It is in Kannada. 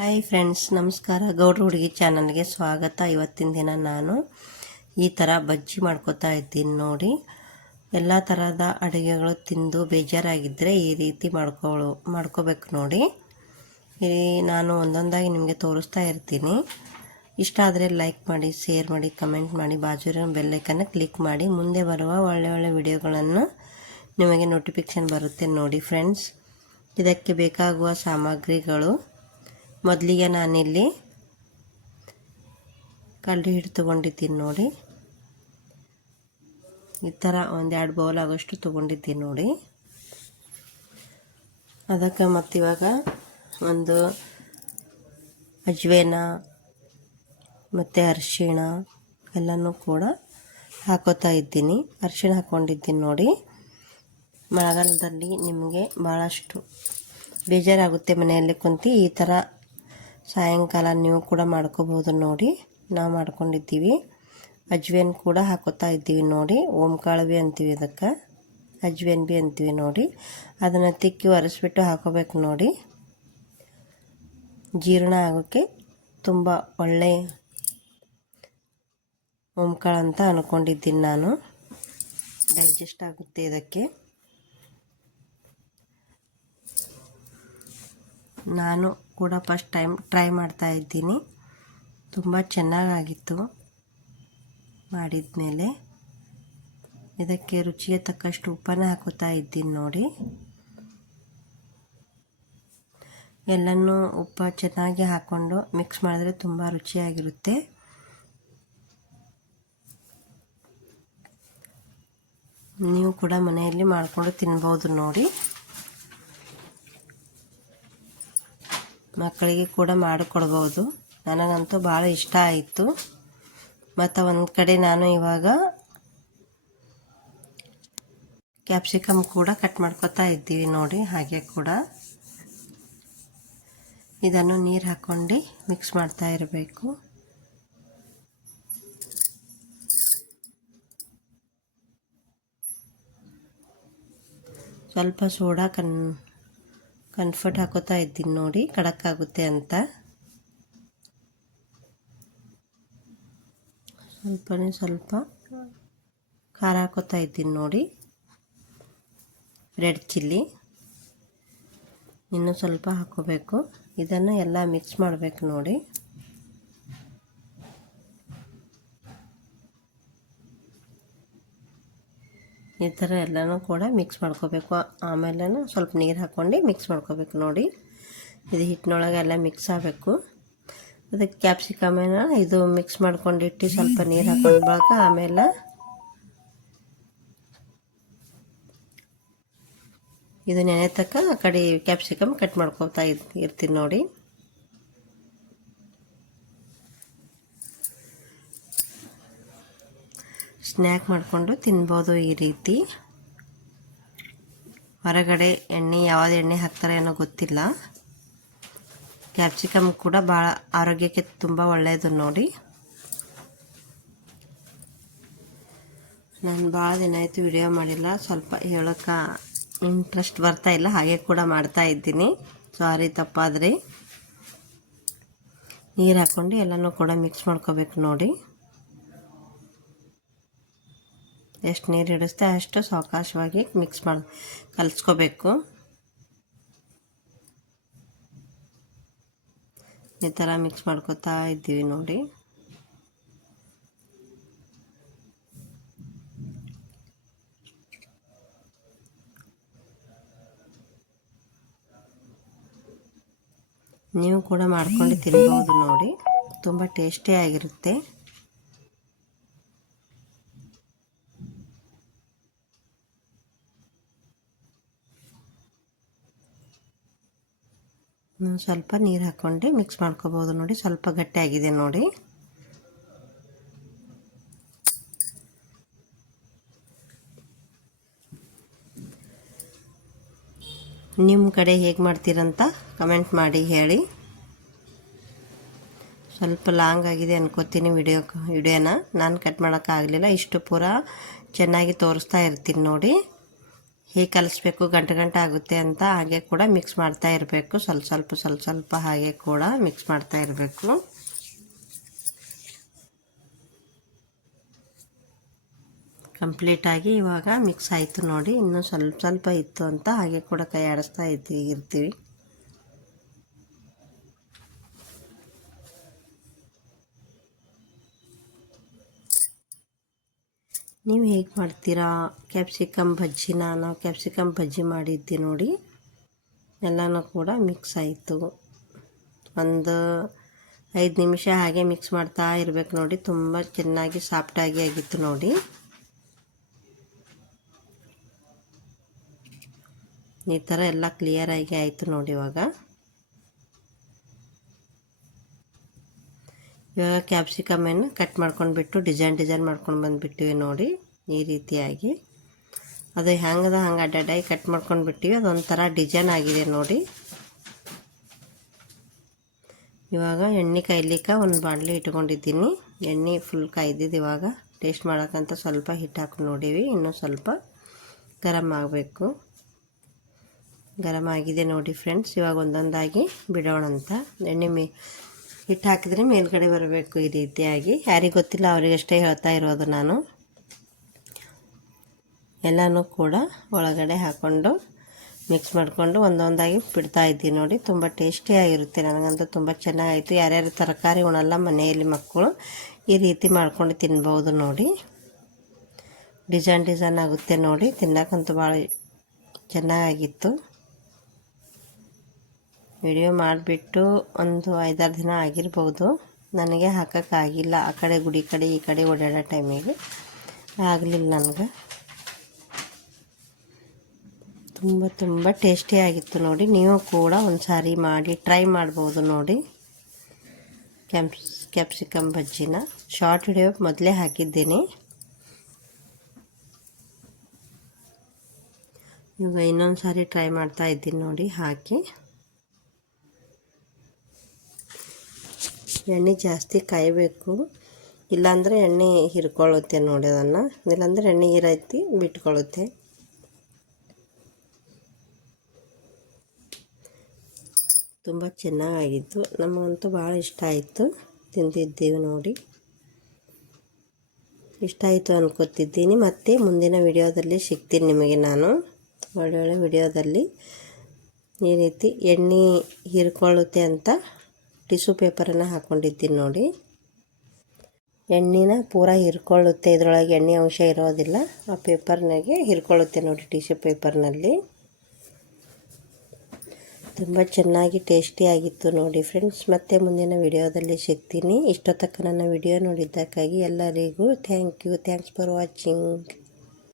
ಹಾಯ್ ಫ್ರೆಂಡ್ಸ್, ನಮಸ್ಕಾರ. ಗೌಡ್ರ ಹುಡುಗಿ ಚಾನಲ್ಗೆ ಸ್ವಾಗತ. ಇವತ್ತಿನ ದಿನ ನಾನು ಈ ಥರ ಬಜ್ಜಿ ಮಾಡ್ಕೋತಾ ಇದ್ದೀನಿ ನೋಡಿ. ಎಲ್ಲ ಥರದ ಅಡುಗೆಗಳು ತಿಂದು ಬೇಜಾರಾಗಿದ್ದರೆ ಈ ರೀತಿ ಮಾಡ್ಕೋಬೇಕು ನೋಡಿ. ನಾನು ಒಂದೊಂದಾಗಿ ನಿಮಗೆ ತೋರಿಸ್ತಾ ಇರ್ತೀನಿ. ಇಷ್ಟ ಆದರೆ ಲೈಕ್ ಮಾಡಿ, ಶೇರ್ ಮಾಡಿ, ಕಮೆಂಟ್ ಮಾಡಿ, ಬಾಜುವಿನ ಬೆಲ್ಲೈಕನ್ನ ಕ್ಲಿಕ್ ಮಾಡಿ. ಮುಂದೆ ಬರುವ ಒಳ್ಳೆ ವಿಡಿಯೋಗಳನ್ನು ನಿಮಗೆ ನೋಟಿಫಿಕೇಷನ್ ಬರುತ್ತೆ ನೋಡಿ ಫ್ರೆಂಡ್ಸ್. ಇದಕ್ಕೆ ಬೇಕಾಗುವ ಸಾಮಗ್ರಿಗಳು: ಮೊದಲಿಗೆ ನಾನಿಲ್ಲಿ ಕಡ್ಲೆ ಹಿಟ್ಟು ತೊಗೊಂಡಿದ್ದೀನಿ ನೋಡಿ. ಈ ಥರ 1-2 ಬೌಲ್ ಆಗೋಷ್ಟು ತೊಗೊಂಡಿದ್ದೀನಿ ನೋಡಿ. ಅದಕ್ಕೆ ಮತ್ತಿವಾಗ ಒಂದು ಅಜ್ವೇನ ಮತ್ತು ಅರಿಶಿಣ ಎಲ್ಲನೂ ಕೂಡ ಹಾಕೋತಾ ಇದ್ದೀನಿ. ಅರಿಶಿಣ ಹಾಕ್ಕೊಂಡಿದ್ದೀನಿ ನೋಡಿ. ಮಳೆಗಾಲದಲ್ಲಿ ನಿಮಗೆ ಭಾಳಷ್ಟು ಬೇಜಾರಾಗುತ್ತೆ ಮನೆಯಲ್ಲಿ ಕುಂತು. ಈ ಥರ ಸಾಯಂಕಾಲ ನೀವು ಕೂಡ ಮಾಡ್ಕೋಬೋದು ನೋಡಿ. ನಾವು ಮಾಡ್ಕೊಂಡಿದ್ದೀವಿ. ಅಜ್ವೇನ್ ಕೂಡ ಹಾಕೋತಾ ಇದ್ದೀವಿ ನೋಡಿ. ಓಂಕಾಳು ಭೀ ಅಂತೀವಿ ಇದಕ್ಕೆ, ಅಜ್ವೇನ್ ಭೀ ಅಂತೀವಿ ನೋಡಿ. ಅದನ್ನು ತಿಕ್ಕಿ ಒರೆಸ್ಬಿಟ್ಟು ಹಾಕೋಬೇಕು ನೋಡಿ. ಜೀರ್ಣ ಆಗೋಕ್ಕೆ ತುಂಬ ಒಳ್ಳೆ ಓಂಕಾಳು ಅಂತ ಅಂದ್ಕೊಂಡಿದ್ದೀನಿ ನಾನು. ಡೈಜೆಸ್ಟ್ ಆಗುತ್ತೆ ಇದಕ್ಕೆ. ನಾನು ಕೂಡ ಫಸ್ಟ್ ಟೈಮ್ ಟ್ರೈ ಮಾಡ್ತಾ ಇದ್ದೀನಿ. ತುಂಬ ಚೆನ್ನಾಗಾಗಿತ್ತು ಮಾಡಿದ ಮೇಲೆ. ಇದಕ್ಕೆ ರುಚಿಗೆ ತಕ್ಕಷ್ಟು ಉಪ್ಪನ್ನು ಹಾಕೋತಾ ಇದ್ದೀನಿ ನೋಡಿ. ಎಲ್ಲನೂ ಉಪ್ಪು ಚೆನ್ನಾಗಿ ಹಾಕ್ಕೊಂಡು ಮಿಕ್ಸ್ ಮಾಡಿದ್ರೆ ತುಂಬ ರುಚಿಯಾಗಿರುತ್ತೆ. ನೀವು ಕೂಡ ಮನೆಯಲ್ಲಿ ಮಾಡಿಕೊಂಡು ತಿನ್ಬೋದು ನೋಡಿ. ಮಕ್ಕಳಿಗೆ ಕೂಡ ಮಾಡಿಕೊಡ್ಬೋದು. ನನಗಂತೂ ಭಾಳ ಇಷ್ಟ ಆಯಿತು. ಮತ್ತು ಒಂದು ಕಡೆ ನಾನು ಇವಾಗ ಕ್ಯಾಪ್ಸಿಕಮ್ ಕೂಡ ಕಟ್ ಮಾಡ್ಕೊತಾ ಇದ್ದೀವಿ ನೋಡಿ. ಹಾಗೆ ಕೂಡ ಇದನ್ನು ನೀರು ಹಾಕ್ಕೊಂಡು ಮಿಕ್ಸ್ ಮಾಡ್ತಾ ಇರಬೇಕು. ಸ್ವಲ್ಪ ಸೋಡಾ ಕನ್ಫರ್ಟ್ ಹಾಕೋತಾ ಇದ್ದೀನಿ ನೋಡಿ, ಖಡಕ್ ಆಗುತ್ತೆ ಅಂತ. ಸ್ವಲ್ಪ ಖಾರ ಹಾಕೋತಾ ಇದ್ದೀನಿ ನೋಡಿ. ರೆಡ್ ಚಿಲ್ಲಿ ಇನ್ನೂ ಸ್ವಲ್ಪ ಹಾಕೋಬೇಕು. ಇದನ್ನು ಎಲ್ಲ ಮಿಕ್ಸ್ ಮಾಡಬೇಕು ನೋಡಿ. ಈ ಥರ ಎಲ್ಲನೂ ಕೂಡ ಮಿಕ್ಸ್ ಮಾಡ್ಕೋಬೇಕು. ಆಮೇಲೆ ಸ್ವಲ್ಪ ನೀರು ಹಾಕ್ಕೊಂಡು ಮಿಕ್ಸ್ ಮಾಡ್ಕೋಬೇಕು ನೋಡಿ. ಇದು ಹಿಟ್ಟಿನೊಳಗೆ ಎಲ್ಲ ಮಿಕ್ಸ್ ಆಗಬೇಕು. ಅದಕ್ಕೆ ಕ್ಯಾಪ್ಸಿಕಮನ್ನ ಇದು ಮಿಕ್ಸ್ ಮಾಡ್ಕೊಂಡಿಟ್ಟು ಸ್ವಲ್ಪ ನೀರು ಹಾಕೊಂಡು ಬಳಕ ಆಮೇಲೆ ಇದು ನೆನೆ ತಕ್ಕ ಆ ಕಡೆ ಕ್ಯಾಪ್ಸಿಕಮ್ ಕಟ್ ಮಾಡ್ಕೋತಾ ಇರ್ತೀನಿ ನೋಡಿ. ಸ್ನ್ಯಾಕ್ ಮಾಡಿಕೊಂಡು ತಿನ್ಬೋದು ಈ ರೀತಿ. ಹೊರಗಡೆ ಯಾವುದು ಎಣ್ಣೆ ಹಾಕ್ತಾರೆ ಏನೋ ಗೊತ್ತಿಲ್ಲ. ಕ್ಯಾಪ್ಸಿಕಮ್ ಕೂಡ ಭಾಳ ಆರೋಗ್ಯಕ್ಕೆ ತುಂಬ ಒಳ್ಳೆಯದು ನೋಡಿ. ನಾನು ಭಾಳ ದಿನ ಆಯಿತು ವಿಡಿಯೋ ಮಾಡಿಲ್ಲ. ಸ್ವಲ್ಪ ಹೇಳೋಕ್ಕೆ ಇಂಟ್ರೆಸ್ಟ್ ಬರ್ತಾ ಇಲ್ಲ, ಹಾಗೆ ಕೂಡ ಮಾಡ್ತಾ ಇದ್ದೀನಿ. ಸಾರಿ ತಪ್ಪಾದರೆ. ನೀರು ಹಾಕ್ಕೊಂಡು ಎಲ್ಲನೂ ಕೂಡ ಮಿಕ್ಸ್ ಮಾಡ್ಕೋಬೇಕು ನೋಡಿ. ಎಷ್ಟು ನೀರು ಹಿಡಿಸ್ತೆ ಅಷ್ಟು ಸಾವಕಾಶವಾಗಿ ಕಲಿಸ್ಕೋಬೇಕು. ಈ ಥರ ಮಿಕ್ಸ್ ಮಾಡ್ಕೋತಾ ಇದ್ದೀವಿ ನೋಡಿ. ನೀವು ಕೂಡ ಮಾಡ್ಕೊಂಡು ತಿನ್ಬೋದು ನೋಡಿ. ತುಂಬ ಟೇಸ್ಟಿಯಾಗಿರುತ್ತೆ. ಸ್ವಲ್ಪ ನೀರು ಹಾಕ್ಕೊಂಡು ಮಿಕ್ಸ್ ಮಾಡ್ಕೋಬೋದು ನೋಡಿ. ಸ್ವಲ್ಪ ಗಟ್ಟಿಯಾಗಿದೆ ನೋಡಿ. ನಿಮ್ಮ ಕಡೆ ಹೇಗೆ ಮಾಡ್ತೀರಂತ ಕಮೆಂಟ್ ಮಾಡಿ ಹೇಳಿ. ಸ್ವಲ್ಪ ಲಾಂಗ್ ಆಗಿದೆ ಅನ್ಕೋತೀನಿ ವಿಡಿಯೋನ. ನಾನು ಕಟ್ ಮಾಡೋಕ್ಕಾಗಲಿಲ್ಲ. ಇಷ್ಟು ಪೂರ ಚೆನ್ನಾಗಿ ತೋರಿಸ್ತಾ ಇರ್ತೀನಿ ನೋಡಿ. ಹೇಗೆ ಕಲಿಸ್ಬೇಕು, ಗಂಟೆ ಆಗುತ್ತೆ ಅಂತ ಹಾಗೆ ಕೂಡ ಮಿಕ್ಸ್ ಮಾಡ್ತಾ ಇರಬೇಕು. ಸ್ವಲ್ಪ ಸ್ವಲ್ಪ ಹಾಗೆ ಕೂಡ ಮಿಕ್ಸ್ ಮಾಡ್ತಾ ಇರಬೇಕು. ಕಂಪ್ಲೀಟಾಗಿ ಇವಾಗ ಮಿಕ್ಸ್ ಆಯಿತು ನೋಡಿ. ಇನ್ನೂ ಸ್ವಲ್ಪ ಇತ್ತು ಅಂತ ಹಾಗೆ ಕೂಡ ಕೈ ಆಡಿಸ್ತಾ ಇರ್ತೀವಿ. ನೀವು ಹೇಗೆ ಮಾಡ್ತೀರಾ ಕ್ಯಾಪ್ಸಿಕಮ್ ಬಜ್ಜಿನ? ನಾವು ಕ್ಯಾಪ್ಸಿಕಮ್ ಬಜ್ಜಿ ಮಾಡಿದ್ದೆ ನೋಡಿ. ಎಲ್ಲನೂ ಕೂಡ ಮಿಕ್ಸ್ ಆಯಿತು. ಒಂದು 5 ನಿಮಿಷ ಹಾಗೆ ಮಿಕ್ಸ್ ಮಾಡ್ತಾ ಇರಬೇಕು ನೋಡಿ. ತುಂಬ ಚೆನ್ನಾಗಿ ಸಾಫ್ಟಾಗಿ ಆಗಿತ್ತು ನೋಡಿ. ಈ ಥರ ಎಲ್ಲ ಕ್ಲಿಯರಾಗಿ ಆಯಿತು ನೋಡಿ. ಇವಾಗ ಕ್ಯಾಪ್ಸಿಕಮನ್ನು ಕಟ್ ಮಾಡ್ಕೊಂಡ್ಬಿಟ್ಟು ಡಿಸೈನ್ ಮಾಡ್ಕೊಂಡು ಬಂದುಬಿಟ್ಟಿವಿ ನೋಡಿ. ಈ ರೀತಿಯಾಗಿ ಅದು ಹಂಗೆ ಅಡ್ಡಾಗಿ ಕಟ್ ಮಾಡ್ಕೊಂಡ್ಬಿಟ್ಟಿವಿ. ಅದೊಂಥರ ಡಿಸೈನ್ ಆಗಿದೆ ನೋಡಿ. ಇವಾಗ ಎಣ್ಣೆ ಕಾಯ್ಲಿಕ್ಕೆ ಒಂದು ಬಾಣಲಿ ಇಟ್ಕೊಂಡಿದ್ದೀನಿ. ಎಣ್ಣೆ ಫುಲ್ ಕಾಯ್ದಿದ್ದು. ಇವಾಗ ಟೇಸ್ಟ್ ಮಾಡೋಕ್ಕಂತ ಸ್ವಲ್ಪ ಹಿಟ್ಟು ಹಾಕಿ ನೋಡೀವಿ. ಇನ್ನೂ ಸ್ವಲ್ಪ ಗರಮ್ ಆಗಬೇಕು. ಗರಮ್ ಆಗಿದೆ ನೋಡಿ ಫ್ರೆಂಡ್ಸ್. ಇವಾಗ ಒಂದೊಂದಾಗಿ ಬಿಡೋಣಂತ. ಎಣ್ಣೆ ಹಿಟ್ಟು ಹಾಕಿದರೆ ಮೇಲ್ಗಡೆ ಬರಬೇಕು ಈ ರೀತಿಯಾಗಿ. ಯಾರಿಗೆ ಗೊತ್ತಿಲ್ಲ ಅವರಿಗಷ್ಟೇ ಹೇಳ್ತಾ ಇರೋದು ನಾನು. ಎಲ್ಲನೂ ಕೂಡ ಒಳಗಡೆ ಹಾಕ್ಕೊಂಡು ಮಿಕ್ಸ್ ಮಾಡಿಕೊಂಡು ಒಂದೊಂದಾಗಿ ಬಿಡ್ತಾ ಇದ್ದೀನಿ ನೋಡಿ. ತುಂಬ ಟೇಸ್ಟಿಯಾಗಿರುತ್ತೆ. ನನಗಂತೂ ತುಂಬ ಚೆನ್ನಾಗಾಯಿತು. ಯಾರ್ಯಾರು ತರಕಾರಿ ಉಣಲ್ಲ ಮನೆಯಲ್ಲಿ ಮಕ್ಕಳು ಈ ರೀತಿ ಮಾಡ್ಕೊಂಡು ತಿನ್ಬೋದು ನೋಡಿ. ಡಿಸೈನ್ ಆಗುತ್ತೆ ನೋಡಿ. ತಿನ್ನೋಕ್ಕಂತೂ ಭಾಳ ಚೆನ್ನಾಗಿತ್ತು. ವಿಡಿಯೋ ಮಾಡಿಬಿಟ್ಟು ಒಂದು 5-6 ದಿನ ಆಗಿರ್ಬೋದು. ನನಗೆ ಹಾಕೋಕ್ಕಾಗಿಲ್ಲ. ಆ ಕಡೆ ಗುಡಿ ಕಡೆ ಈ ಕಡೆ ಓಡಾಡೋ ಟೈಮಿಗೆ ಆಗಲಿಲ್ಲ ನನಗೆ. ತುಂಬ ಟೇಸ್ಟಿಯಾಗಿತ್ತು ನೋಡಿ. ನೀವು ಕೂಡ ಒಂದು ಸಾರಿ ಮಾಡಿ ಟ್ರೈ ಮಾಡ್ಬೋದು ನೋಡಿ ಕ್ಯಾಪ್ಸಿಕಮ್ ಬಜ್ಜಿನ. ಶಾರ್ಟ್ ವಿಡಿಯೋ ಮೊದಲೇ ಹಾಕಿದ್ದೀನಿ. ಇವಾಗ ಇನ್ನೊಂದು ಸಾರಿ ಟ್ರೈ ಮಾಡ್ತಾ ಇದ್ದೀನಿ ನೋಡಿ. ಹಾಕಿ ಎಣ್ಣೆ ಜಾಸ್ತಿ ಕಾಯಬೇಕು, ಇಲ್ಲಾಂದರೆ ಎಣ್ಣೆ ಹಿರ್ಕೊಳ್ಳುತ್ತೆ ನೋಡಿ. ಅದನ್ನು ಇಲ್ಲಾಂದರೆ ಎಣ್ಣೆ ಹೀರೈತಿ ಬಿಟ್ಕೊಳ್ಳುತ್ತೆ. ತುಂಬ ಚೆನ್ನಾಗಿತ್ತು. ನಮಗಂತೂ ಭಾಳ ಇಷ್ಟ ಆಯಿತು. ತಿಂದಿದ್ದೀವಿ ನೋಡಿ. ಇಷ್ಟ ಆಯಿತು ಅನ್ಕೋತಿದ್ದೀನಿ. ಮತ್ತು ಮುಂದಿನ ವಿಡಿಯೋದಲ್ಲಿ ಸಿಗ್ತೀನಿ ನಿಮಗೆ ನಾನು. ಒಳ್ಳೊಳ್ಳೆ ವಿಡಿಯೋದಲ್ಲಿ ಈ ರೀತಿ ಎಣ್ಣೆ ಹೀರ್ಕೊಳ್ಳುತ್ತೆ ಅಂತ ಟಿಶ್ಯೂ ಪೇಪರನ್ನು ಹಾಕ್ಕೊಂಡಿದ್ದೀನಿ ನೋಡಿ. ಎಣ್ಣೆನ ಪೂರ ಹಿರ್ಕೊಳ್ಳುತ್ತೆ. ಇದರೊಳಗೆ ಎಣ್ಣೆ ಅಂಶ ಇರೋದಿಲ್ಲ. ಆ ಪೇಪರ್ನಾಗೆ ಹಿರ್ಕೊಳ್ಳುತ್ತೆ ನೋಡಿ, ಟಿಶ್ಯೂ ಪೇಪರ್ನಲ್ಲಿ. ತುಂಬ ಚೆನ್ನಾಗಿ ಟೇಸ್ಟಿಯಾಗಿತ್ತು ನೋಡಿ ಫ್ರೆಂಡ್ಸ್. ಮತ್ತೆ ಮುಂದಿನ ವಿಡಿಯೋದಲ್ಲಿ ಸಿಗ್ತೀನಿ. ಇಷ್ಟೊತ್ತಕ್ಕ ನನ್ನ ವಿಡಿಯೋ ನೋಡಿದ್ದಕ್ಕಾಗಿ ಎಲ್ಲರಿಗೂ ಥ್ಯಾಂಕ್ಸ್ ಫಾರ್ ವಾಚಿಂಗ್.